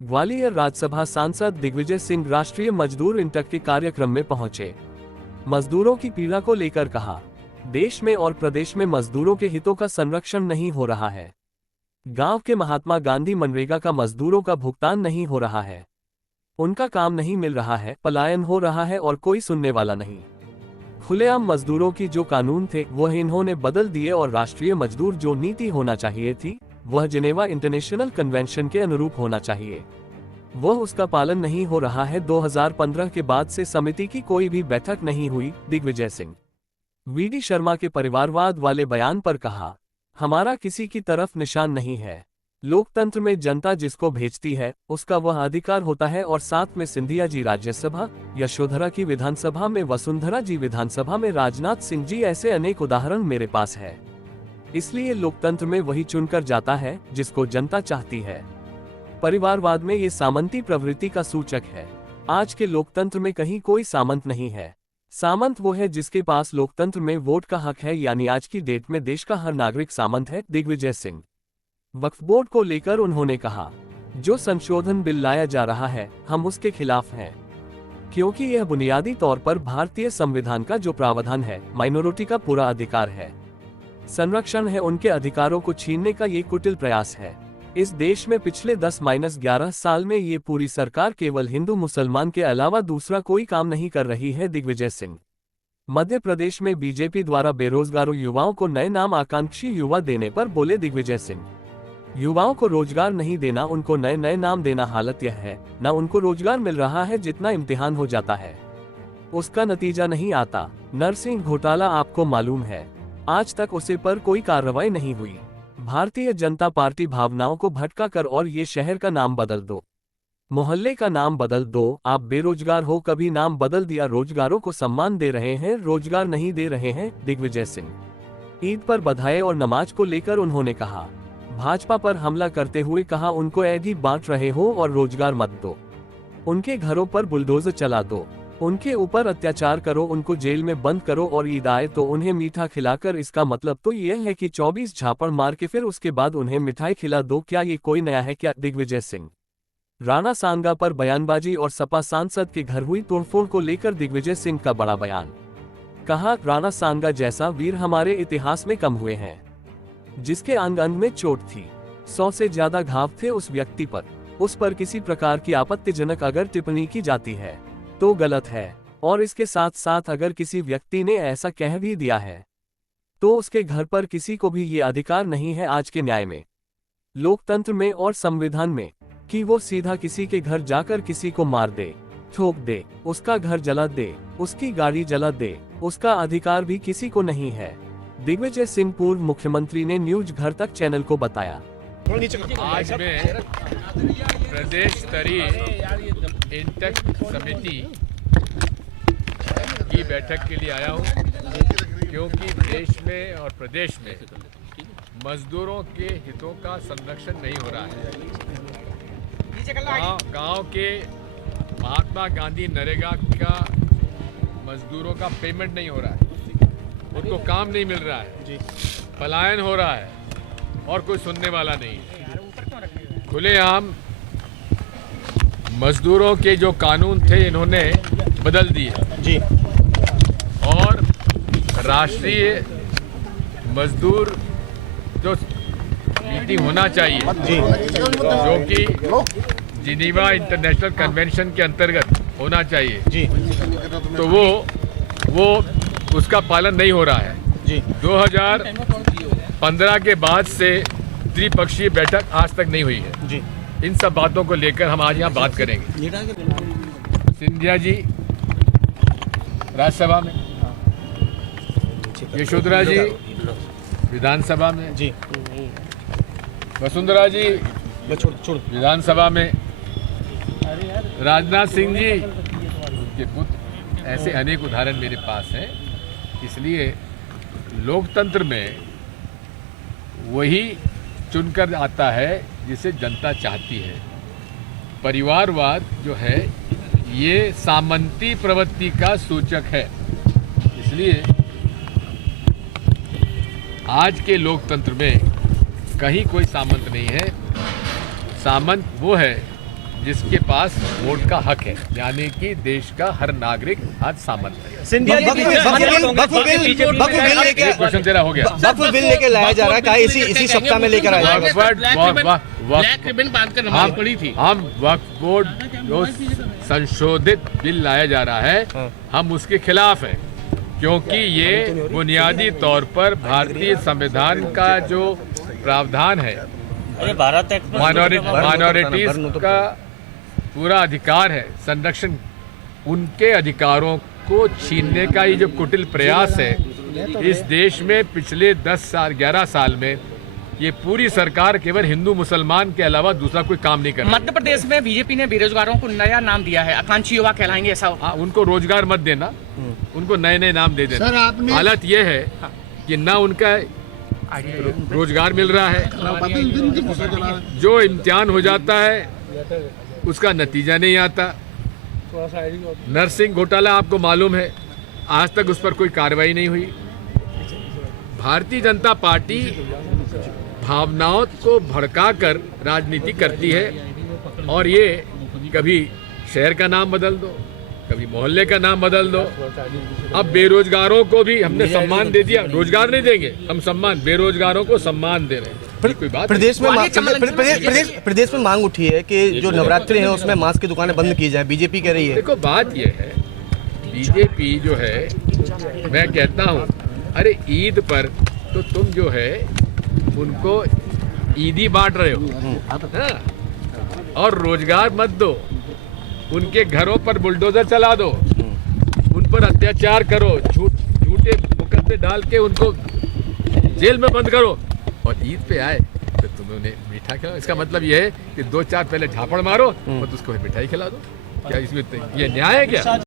ग्वालियर राज्यसभा सांसद दिग्विजय सिंह राष्ट्रीय मजदूर इंटक के कार्यक्रम में पहुंचे। मजदूरों की पीड़ा को लेकर कहा, देश में और प्रदेश में मजदूरों के हितों का संरक्षण नहीं हो रहा है। गांव के महात्मा गांधी मनरेगा का मजदूरों का भुगतान नहीं हो रहा है, उनका काम नहीं मिल रहा है, पलायन हो रहा है और कोई सुनने वाला नहीं। खुलेआम मजदूरों की जो कानून थे वह इन्होंने बदल दिए और राष्ट्रीय मजदूर जो नीति होना चाहिए थी वह जिनेवा इंटरनेशनल कन्वेंशन के अनुरूप होना चाहिए, वह उसका पालन नहीं हो रहा है। 2015 के बाद से समिति की कोई भी बैठक नहीं हुई। दिग्विजय सिंह वीडी शर्मा के परिवारवाद वाले बयान पर कहा, हमारा किसी की तरफ निशान नहीं है। लोकतंत्र में जनता जिसको भेजती है उसका वह अधिकार होता है। और साथ में सिंधिया जी राज्यसभा, यशोधरा की विधानसभा में, वसुंधरा जी विधानसभा में, राजनाथ सिंह जी, ऐसे अनेक उदाहरण मेरे पास है। इसलिए लोकतंत्र में वही चुनकर जाता है जिसको जनता चाहती है। परिवारवाद में ये सामंती प्रवृत्ति का सूचक है। आज के लोकतंत्र में कहीं कोई सामंत नहीं है। सामंत वो है जिसके पास लोकतंत्र में वोट का हक है, यानी आज की डेट में देश का हर नागरिक सामंत है। दिग्विजय सिंह वक्फ बोर्ड को लेकर उन्होंने कहा, जो संशोधन बिल लाया जा रहा है हम उसके खिलाफ हैं, क्योंकि यह बुनियादी तौर पर भारतीय संविधान का जो प्रावधान है, माइनॉरिटी का पूरा अधिकार है, संरक्षण है, उनके अधिकारों को छीनने का ये कुटिल प्रयास है। इस देश में पिछले 10-11 साल में ये पूरी सरकार केवल हिंदू मुसलमान के अलावा दूसरा कोई काम नहीं कर रही है। दिग्विजय सिंह मध्य प्रदेश में बीजेपी द्वारा बेरोजगारों युवाओं को नए नाम आकांक्षी युवा देने पर बोले दिग्विजय सिंह, युवाओं को रोजगार नहीं देना, उनको नए नए नाम देना। हालत यह है, न उनको रोजगार मिल रहा है, जितना इम्तिहान हो जाता है उसका नतीजा नहीं आता। नरसिंह घोटाला आपको मालूम है, आज तक उसे पर कोई कार्रवाई नहीं हुई। भारतीय जनता पार्टी भावनाओं को भटका कर और ये शहर का नाम बदल दो, मोहल्ले का नाम बदल दो। आप बेरोजगार हो, कभी नाम बदल दिया। रोजगारों को सम्मान दे रहे हैं, रोजगार नहीं दे रहे हैं। दिग्विजय सिंह ईद पर बधाई और नमाज को लेकर उन्होंने कहा, भाजपा पर हमला करते हुए कहा, उनको ऐडी बांट रहे हो और रोजगार मत दो, उनके घरों पर बुलडोजर चला दो, उनके ऊपर अत्याचार करो, उनको जेल में बंद करो और ईद आए तो उन्हें मीठा खिलाकर। इसका मतलब तो यह है कि 24 झापड़ मार के फिर उसके बाद उन्हें मिठाई खिला दो। क्या ये कोई नया है क्या? दिग्विजय सिंह राणा सांगा पर बयानबाजी और सपा सांसद के घर हुई तोड़फोड़ को लेकर दिग्विजय सिंह का बड़ा बयान। कहा, राणा सांगा जैसा वीर हमारे इतिहास में कम हुए हैं, जिसके अंग अंग में चोट थी, 100 से ज्यादा घाव थे उस व्यक्ति पर। उस पर किसी प्रकार की आपत्तिजनक अगर टिप्पणी की जाती है तो गलत है, और इसके साथ साथ अगर किसी व्यक्ति ने ऐसा कह भी दिया है तो उसके घर पर किसी को भी ये अधिकार नहीं है आज के न्याय में, लोकतंत्र में और संविधान में, कि वो सीधा किसी के घर जाकर किसी को मार दे, ठोक दे, उसका घर जला दे, उसकी गाड़ी जला दे। उसका अधिकार भी किसी को नहीं है। दिग्विजय सिंह पूर्व मुख्यमंत्री ने न्यूज घर तक चैनल को बताया, आज मैं प्रदेश स्तरीय इंटक समिति की बैठक के लिए आया हूं, क्योंकि देश में और प्रदेश में मजदूरों के हितों का संरक्षण नहीं हो रहा है। गांव के महात्मा गांधी नरेगा का मजदूरों का पेमेंट नहीं हो रहा है, उनको काम नहीं मिल रहा है, पलायन हो रहा है और कोई सुनने वाला नहीं है। खुलेआम मजदूरों के जो कानून थे इन्होंने बदल दिए जी, और राष्ट्रीय मजदूर जो नीति होना चाहिए जी, जो कि जिनेवा इंटरनेशनल कन्वेंशन के अंतर्गत होना चाहिए जी, तो वो उसका पालन नहीं हो रहा है जी। 2015 के बाद से त्रिपक्षीय बैठक आज तक नहीं हुई है जी। इन सब बातों को लेकर हम आज यहाँ बात करेंगे। सिंधिया जी राज्यसभा में, यशोधरा जी विधानसभा में जी, वसुंधरा जी विधानसभा में, राजनाथ सिंह जी के पुत्र, ऐसे अनेक उदाहरण मेरे पास हैं। इसलिए लोकतंत्र में वही चुनकर आता है जिसे जनता चाहती है। परिवारवाद जो है ये सामंती प्रवृत्ति का सूचक है। इसलिए आज के लोकतंत्र में कहीं कोई सामंत नहीं है। सामंत वो है जिसके पास वोट का हक है, यानी कि देश का हर नागरिक आज सामंत है। क्वेश्चन तेरा हो गया। वक्फ बिल लेके लाया जा रहा है, कहा इसी सप्ताह में लेकर आया जाएगा। ब्लैक रिबन बांधकर नमाज पढ़ी थी। हम वक्फ बोर्ड जो संशोधित बिल लाया जा रहा है, हम उसके खिलाफ हैं, क्योंकि ये बुनियादी तौर पर भारतीय संविधान का जो प्रावधान है, माइनॉरिटीज का पूरा अधिकार है संरक्षण, उनके अधिकारों को छीनने का ये जो कुटिल प्रयास है इस देश में पिछले 11 साल में, ये पूरी सरकार केवल हिंदू मुसलमान के अलावा दूसरा कोई काम नहीं कर रही। मध्य प्रदेश में बीजेपी ने बेरोजगारों को नया नाम दिया है, आकांक्षी युवा कहलाएंगे, ऐसा? उनको रोजगार मत देना, उनको नए नए नाम दे देना। हालत ये है कि ना उनका रोजगार मिल रहा है, जो इम्तिहान हो जाता है उसका नतीजा नहीं आता। नर्सिंग घोटाला आपको मालूम है, आज तक उस पर कोई कार्रवाई नहीं हुई। भारतीय जनता पार्टी भावनाओं को भड़काकर राजनीति करती है, और ये कभी शहर का नाम बदल दो, कभी मोहल्ले का नाम बदल दो। अब बेरोजगारों को भी हमने सम्मान दे दिया, रोजगार नहीं देंगे हम, सम्मान, बेरोजगारों को सम्मान दे रहे हैं। कोई बात प्रदेश में मांग उठी है कि जो नवरात्रि है उसमें मांस की दुकानें बंद की जाए, बीजेपी कह रही है। देखो बात ये है, बीजेपी जो है, मैं कहता हूँ, अरे ईद पर तो तुम जो है उनको ईदी बांट रहे हो, और रोजगार मत दो, उनके घरों पर बुलडोजर चला दो, उन पर अत्याचार करो, झूठे मुकदमे डाल के उनको जेल में बंद करो, और ईद पे आए तो तुम उन्हें मीठा खिलाओ। इसका मतलब ये है कि 2-4 पहले झापड़ मारो और उसको मिठाई खिला दो। क्या इसमें ये न्याय है क्या?